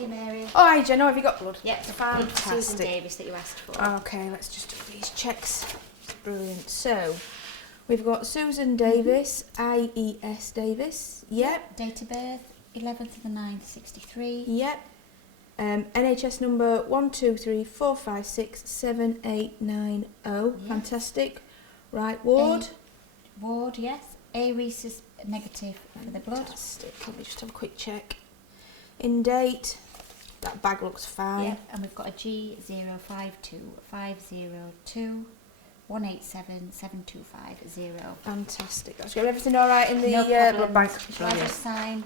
Hiya, Mary. Oh, hi, Jen. Have you got blood? Yep, the fantastic. Susan Davis that you asked for. Okay, let's just do these checks. Brilliant. So, we've got Susan Davis, IES Davis. Yep. Date of birth, 11th of the 9th, 63. Yep. NHS number 123456789. Yes. Fantastic. Right, ward. Ward, yes. A rhesus negative for the blood. Fantastic. Let me just have a quick check. In date. That bag looks fine. Yep, and we've got a G0525077250. Fantastic. That's great. Everything all right in the blood bank? Shall I just sign?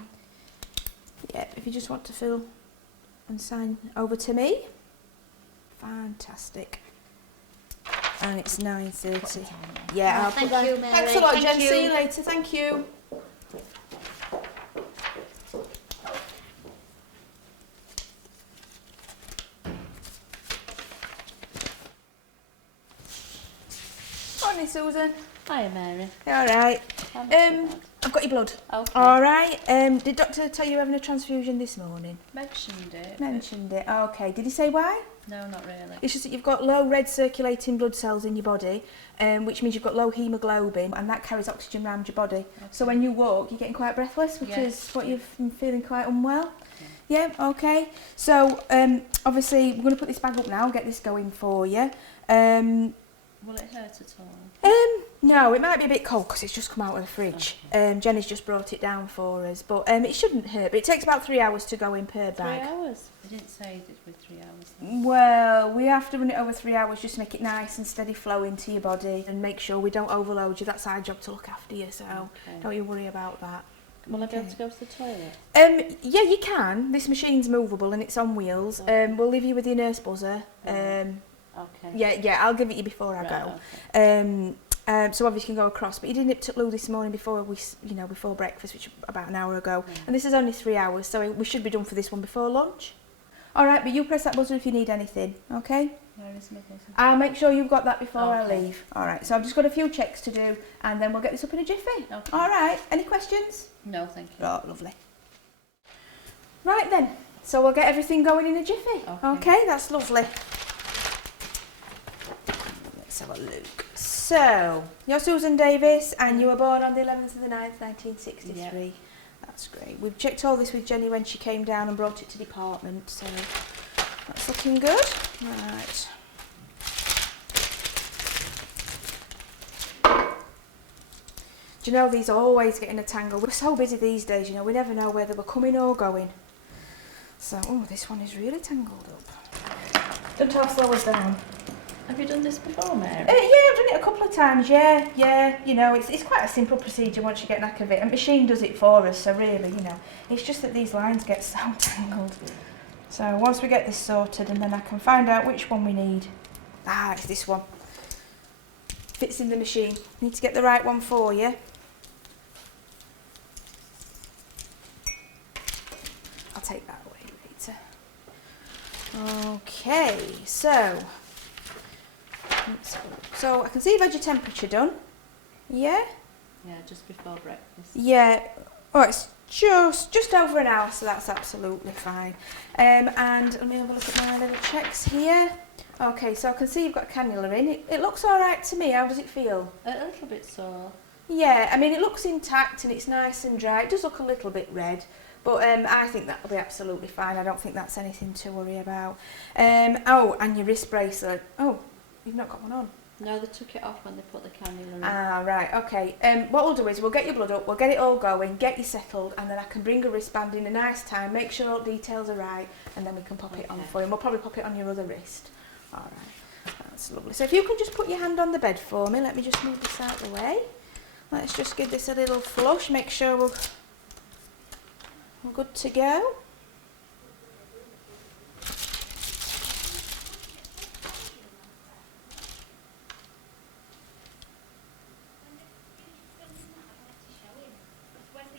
Yep, if you just want to fill and sign over to me. Fantastic. And it's 9:30. Yeah, I'll put that. Thank you, Mary. Thanks a lot, Jen. You. See you later. Thank you. Morning, Susan. Hiya, Mary. All right. I've got your blood. Okay. All right. Did doctor tell you you're having a transfusion this morning? Mentioned it. Mentioned it. Okay. Did he say why? No, not really. It's just that you've got low red circulating blood cells in your body, which means you've got low haemoglobin, and that carries oxygen around your body. Okay. So when you walk, you're getting quite breathless, which is what you've been feeling quite unwell. Yeah. Okay. So obviously we're going to put this bag up now, get this going for you. Will it hurt at all? No, it might be a bit cold because it's just come out of the fridge. Okay. Jenny's just brought it down for us, but it shouldn't hurt. But it takes about 3 hours to go in per bag. 3 hours? They didn't say it was 3 hours. Well, we have to run it over 3 hours just to make it nice and steady flow into your body and make sure we don't overload you. That's our job to look after you, so don't you worry about that. Will I be able to go to the toilet? Yeah, you can. This machine's movable and it's on wheels. Okay. We'll leave you with your nurse buzzer. Okay. Yeah, I'll give it you before I go. Okay. So obviously you can go across, but you did nip to Lou this morning before before breakfast, which was about an hour ago, and this is only 3 hours, so we should be done for this one before lunch. All right, but you press that buzzer if you need anything, okay? Where is my buzzer? I'll make sure you've got that before I Okay. leave. All right, so I've just got a few checks to do, and then we'll get this up in a jiffy. Okay. All right, any questions? No, thank you. Oh, lovely. Right then, so we'll get everything going in a jiffy. Okay, that's lovely. Let's have a look. So, you're Susan Davis and you were born on the 11th of the 9th, 1963. Yep. That's great. We've checked all this with Jenny when she came down and brought it to department, so that's looking good. Right. Do you know, these always get in a tangle. We're so busy these days, we never know whether we're coming or going. So, this one is really tangled up. Don't have to slow us down. Have you done this before, Mary? Yeah, I've done it a couple of times, yeah. It's quite a simple procedure once you get knack of it. A machine does it for us, so really, it's just that these lines get so tangled. So once we get this sorted, and then I can find out which one we need. It's this one. Fits in the machine. Need to get the right one for you. I'll take that away later. Okay, so I can see you've had your temperature done. Yeah? Yeah, just before breakfast. Yeah. Oh, it's just over an hour, so that's absolutely fine. And let me have a look at my little checks here. Okay, so I can see you've got a cannula in. It looks all right to me. How does it feel? A little bit sore. Yeah, I mean, it looks intact and it's nice and dry. It does look a little bit red, but I think that'll be absolutely fine. I don't think that's anything to worry about. And your wrist bracelet. Oh, you've not got one on. No, they took it off when they put the cannula in. Right, okay. What we'll do is we'll get your blood up, we'll get it all going, get you settled, and then I can bring a wristband in a nice time, make sure all details are right, and then we can pop it on for you. And we'll probably pop it on your other wrist. All right, that's lovely. So if you can just put your hand on the bed for me, let me just move this out of the way. Let's just give this a little flush, make sure we're good to go.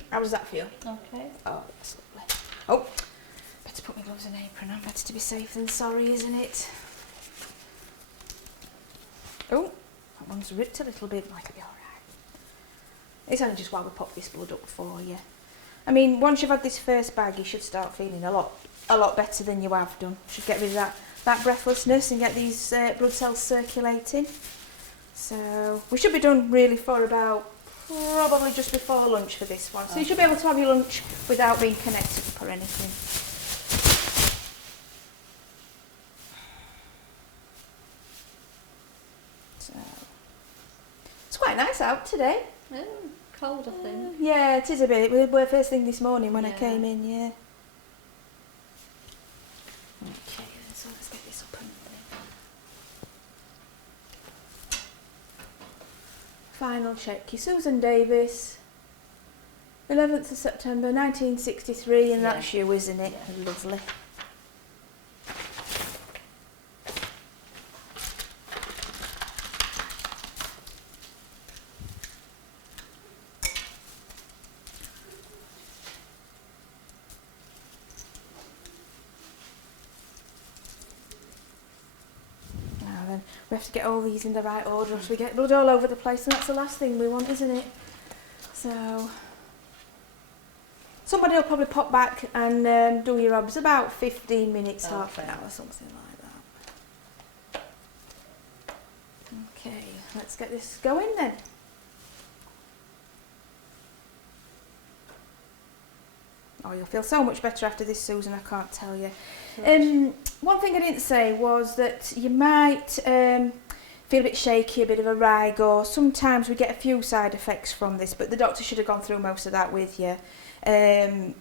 How does that feel? Okay. Oh, that's lovely. Oh, better put my gloves and apron on. Better to be safe than sorry, isn't it? Oh, that one's ripped a little bit. Might be all right. It's only just while we pop this blood up for you. I mean, once you've had this first bag, you should start feeling a lot better than you have done. Should get rid of that breathlessness and get these blood cells circulating. So we should be done really for about probably just before lunch for this one. So you should be able to have your lunch without being connected up or anything. So it's quite nice out today. Oh, cold, I think. Yeah, it is a bit. We were first thing this morning when I Yeah. came in, yeah. Okay, so let's get this up and final check. You're Susan Davis, 11th of September 1963, and that's you, isn't it? Yeah. Lovely. We have to get all these in the right order, or else we get blood all over the place, and that's the last thing we want, isn't it? So somebody will probably pop back and do your obs about 15 minutes, half an hour, something like that. Okay, let's get this going then. Oh, you'll feel so much better after this, Susan, I can't tell you. One thing I didn't say was that you might feel a bit shaky, a bit of a rigor. Sometimes we get a few side effects from this, but the doctor should have gone through most of that with you. You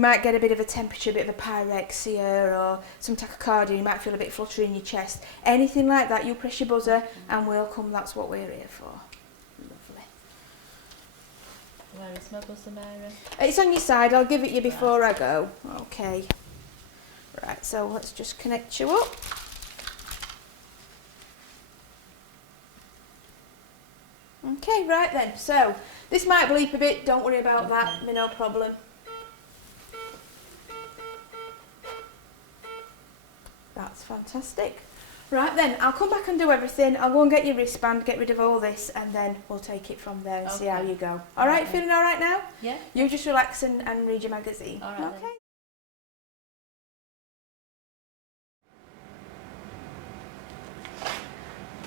might get a bit of a temperature, a bit of a pyrexia or some tachycardia. You might feel a bit fluttery in your chest. Anything like that, you press your buzzer and we'll come. That's what we're here for. Lovely. Where is my buzzer, Mary? It's on your side. I'll give it you before I go. Okay. Right, so let's just connect you up. Okay, right then. So this might bleep a bit. Don't worry about that. No problem. That's fantastic. Right then, I'll come back and do everything. I'll go and get your wristband, get rid of all this, and then we'll take it from there and see how you go. All right, feeling all right now? Yeah. You just relax and read your magazine. All right Okay. then.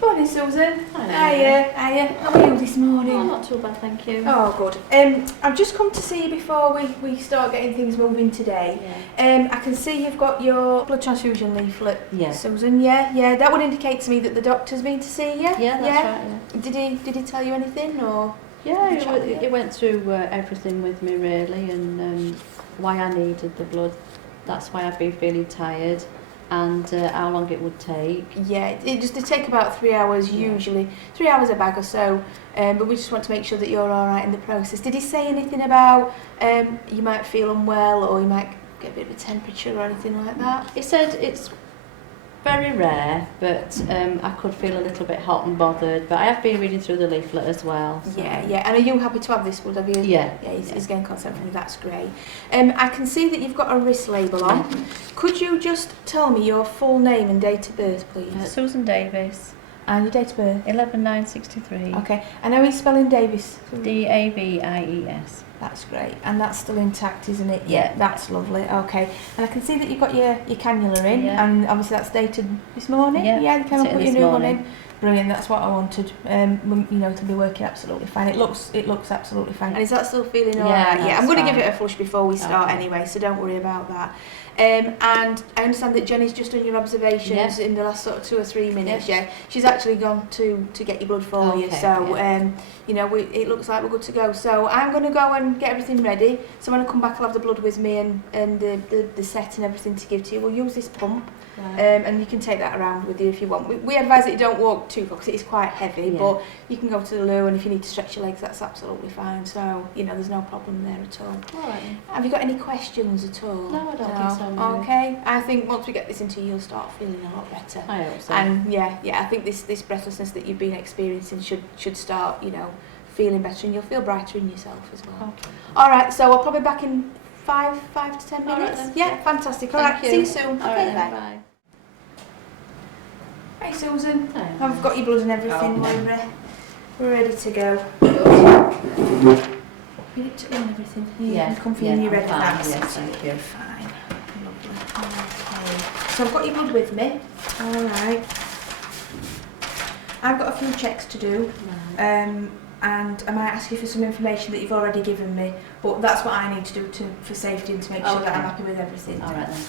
Morning, Susan. Hello. Hiya. How are you this morning? Oh, not too bad, thank you. Oh, good. I've just come to see you before we start getting things moving today. Yeah. I can see you've got your blood transfusion leaflet, Yeah. Susan. Yeah. That would indicate to me that the doctor's been to see you. Yeah, that's right, yeah. Did he tell you anything or? Yeah, Chat with you? he went through everything with me really, and why I needed the blood. That's why I've been feeling tired, and how long it would take. Yeah, it take about 3 hours usually. 3 hours a bag or so. But we just want to make sure that you're all right in the process. Did he say anything about you might feel unwell or you might get a bit of a temperature or anything like that? He said it's very rare, but I could feel a little bit hot and bothered. But I have been reading through the leaflet as well. So. Yeah. And are you happy to have this blood? Have you? Yeah. Yeah, he's getting consent from you. That's great. I can see that you've got a wrist label on. Yeah. Could you just tell me your full name and date of birth, please? Susan Davis, And your date of birth? 11/9/63. Okay. And how are you spelling Davis? Davies. That's great. And that's still intact, isn't it? Yeah. That's lovely. Okay. And I can see that you've got your cannula in, Yeah. and obviously that's dated this morning. Yeah. You came and It's put in your this new one morning. in. Brilliant. That's what I wanted. To be working absolutely fine. It looks absolutely fine. And is that still feeling Yeah, alright? Yeah. I'm that's going to give fine. it a flush before we start Okay. anyway, so don't worry about that. And I understand that Jenny's just done your observations in the last sort of 2 or 3 minutes. Yeah. She's actually gone to get your blood for you. Okay, So yeah. it looks like we're good to go. So I'm going to go and get everything ready. So when I come back, I'll have the blood with me and the set and everything to give to you. We'll use this pump, and you can take that around with you if you want. We advise that you don't walk too far because it is quite heavy, Yeah. but you can go to the loo, and if you need to stretch your legs, that's absolutely fine. So, there's no problem there at all. All right. Have you got any questions at all? No, I don't think so, no. Okay. I think once we get this into you, you'll start feeling a lot better. I hope so. And I think this breathlessness that you've been experiencing should start, feeling better, and you'll feel brighter in yourself as well. Okay. All right, so I'll probably be back in 5 to 10 All right minutes. then. Yeah, fantastic. All Thank right, see you soon. All right Okay, then, bye. bye. Hey, Susan. Hi. I've got your blood and everything. Oh. We're ready to go. Read it to me and everything. Yeah, You comfy yeah, and you I'm ready for fine, that? yes, thank you. Fine. Lovely. Okay. So I've got your blood with me. Alright. I've got a few checks to do. Right. And I might ask you for some information that you've already given me, but that's what I need to do for safety and to make sure that I'm happy with everything. All right then.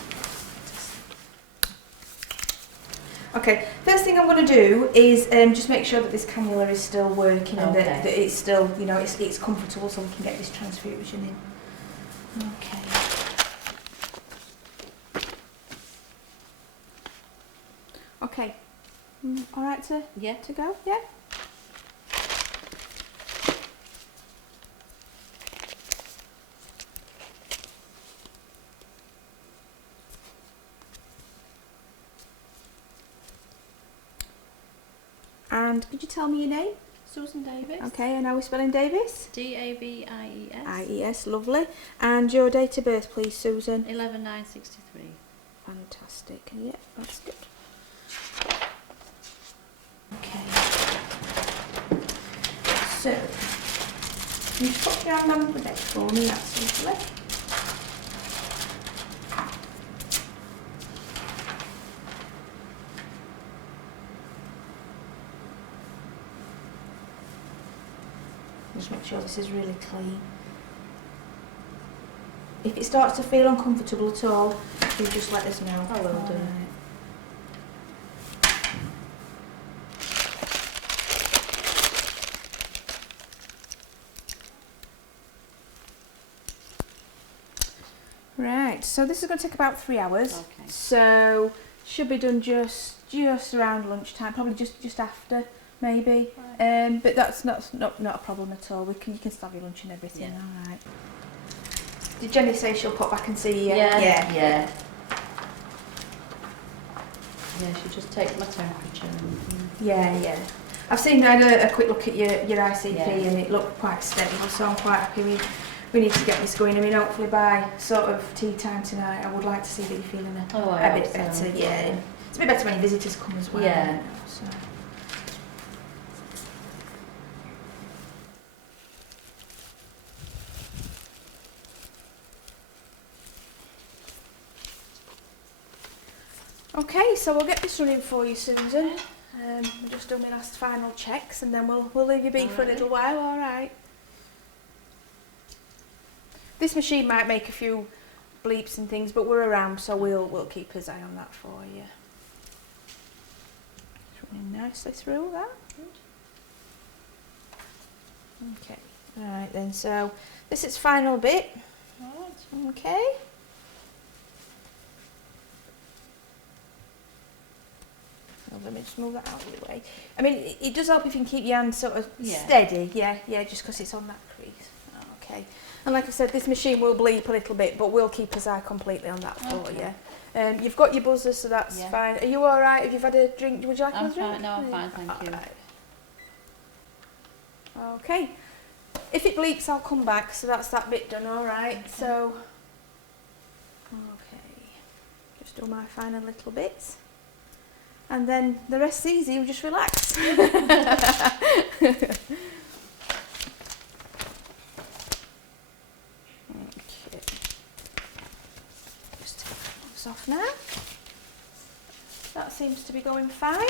Okay, first thing I'm going to do is just make sure that this cannula is still working and that it's still, you know, it's comfortable so we can get this transfusion in. Okay. Okay. All right to go? Yeah. And could you tell me your name? Susan Davis. Okay, and how are we spelling Davis? Davies. I-E-S, lovely. And your date of birth, please, Susan? 11/9/63. Fantastic. Yeah, that's good. Okay. So, you just put your hand on the neck for me, that's lovely. Just make sure this is really clean. If it starts to feel uncomfortable at all, you just let us know. I will do. Right, so this is going to take about 3 hours. Okay. So should be done just around lunchtime, probably just after maybe. Right. But that's not a problem at all. You can still have your lunch and everything. Yeah. All right. Did Jenny say she'll pop back and see you? Yeah, she just takes my temperature. Yeah. I've seen I had a quick look at your ICP Yeah. and it looked quite stable, so I'm quite happy we need to get this going. I mean, hopefully by sort of tea time tonight, I would like to see that you're feeling a bit better. Yeah. It's a bit better when your visitors come as well. Yeah. You know, so. Okay, so we'll get this running for you, Susan. We'll just do my last final checks and then we'll leave you be for a little while, alright? This machine might make a few bleeps and things, but we're around, so we'll keep his eye on that for you. It's running nicely through that. Okay, alright then, so this is final bit. Right. Okay. Let me just move that out of the way. I mean, it does help if you can keep your hand sort of steady, yeah, just because it's on that crease. Okay. And like I said, this machine will bleep a little bit, but we'll keep his eye completely on that for you. You've got your buzzer, so that's fine. Are you all right? Have you had a drink? Would you like a drink? Fine. No, I'm fine, thank you. Right. Okay. If it bleeps, I'll come back. So that's that bit done. All right. Okay. So, okay, just do my final little bits. And then the rest's easy, you just relax. Okay. Just take the gloves off now. That seems to be going fine.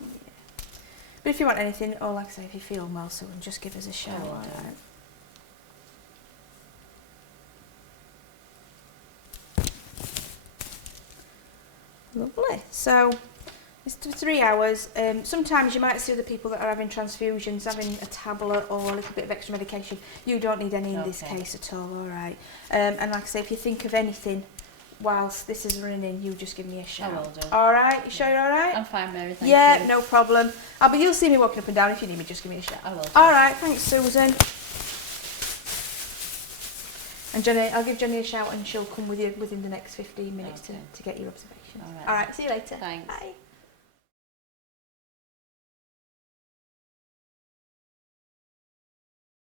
Yeah. But if you want anything, or like I say, if you feel well, so just give us a shout. Oh, Right. Lovely. So it's 3 hours. Sometimes you might see other people that are having transfusions, having a tablet or a little bit of extra medication. You don't need any in this case at all, all right? And like I say, if you think of anything whilst this is running in, you just give me a shout. I will do. All right? You sure you're all right? I'm fine, Mary, thank you. Yeah, no problem. But you'll see me walking up and down. If you need me, just give me a shout. I will do. All right, thanks, Susan. And Jenny, I'll give Jenny a shout and she'll come with you within the next 15 minutes to get your observations. All right. All right, see you later. Thanks. Bye.